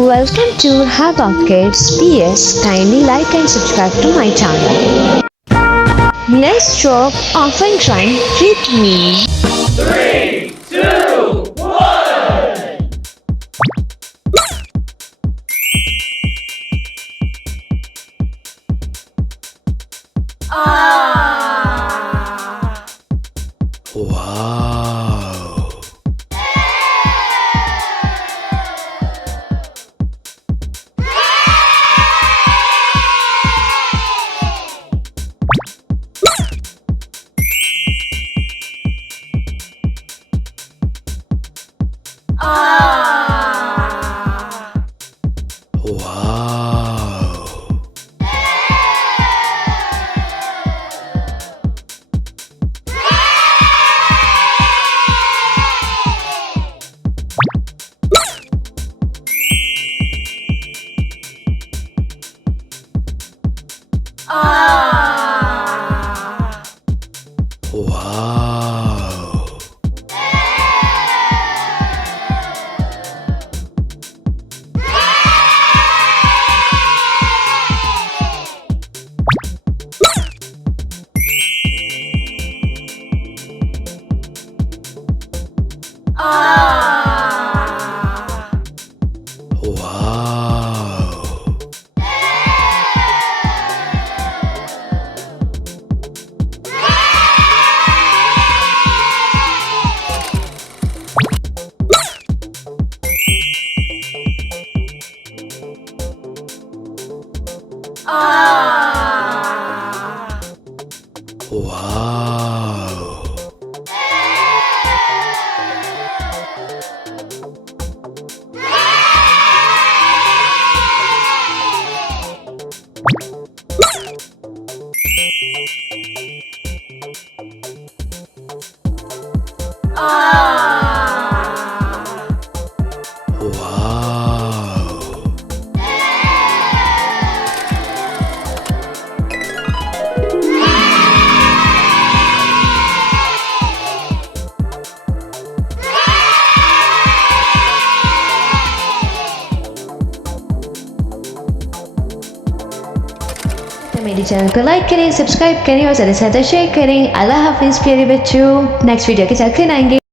Welcome to Havoc Kids PS. Kindly like and subscribe to my channel. Let's talk often trying with me. 3, 2, 1. Wow. Wow. Wow. Wow. Wow. Wow. तो मेरे channel को like करें, subscribe करें और ज़्यादा से ज़्यादा शेयर करें। अल्लाह हाफिज़ प्यारे बच्चों। नेक्स्ट वीडियो के साथ फिर आएंगे।